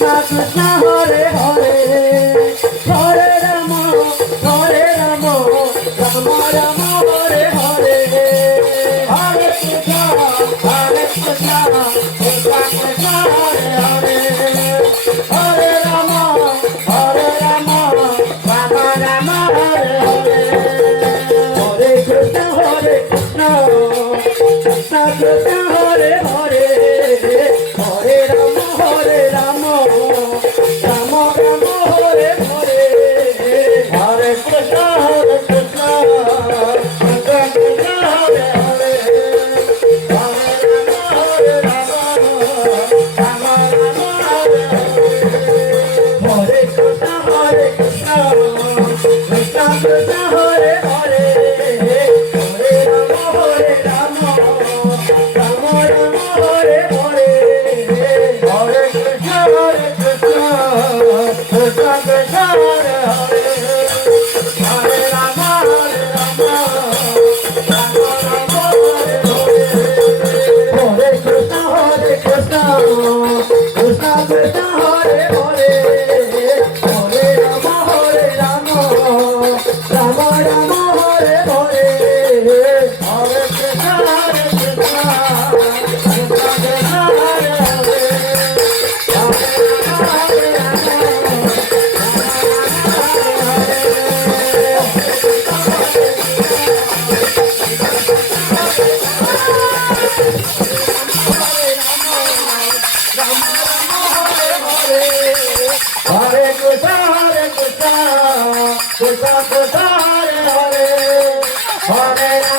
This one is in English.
Krishna Hare Hare Hare Rama Hare Rama Rama Rama Hare Hare Hare Krishna Hare Krishna Krishna Krishna Hare Hare Hare Rama Hare Rama Rama Rama Hare Hare Hare Krishna Krishna Krishna Hare Hare Hare Rama Hare Rama Rama Rama Hare Hare Hare Krishna Krishna Krishna Krishna Hare Hare Hare Rama Hare Rama Rama Rama Hare Hare Krishna Krishna Krishna Krishna Hare Hare Hare Rama Hare Rama Rama Rama Hare Hare Hare Krishna Krishna Krishna Krishna Hare Hare Hare Rama Hare Rama Rama Rama Hare Hare Hare Krishna Krishna Krishna Krishna Hare Hare Hare Rama Hare Rama Rama Rama Hare Hare Hare Krishna Krishna Krishna Krishna Hare Hare Hare Krishna Krishna Krishna Hare Hare Hare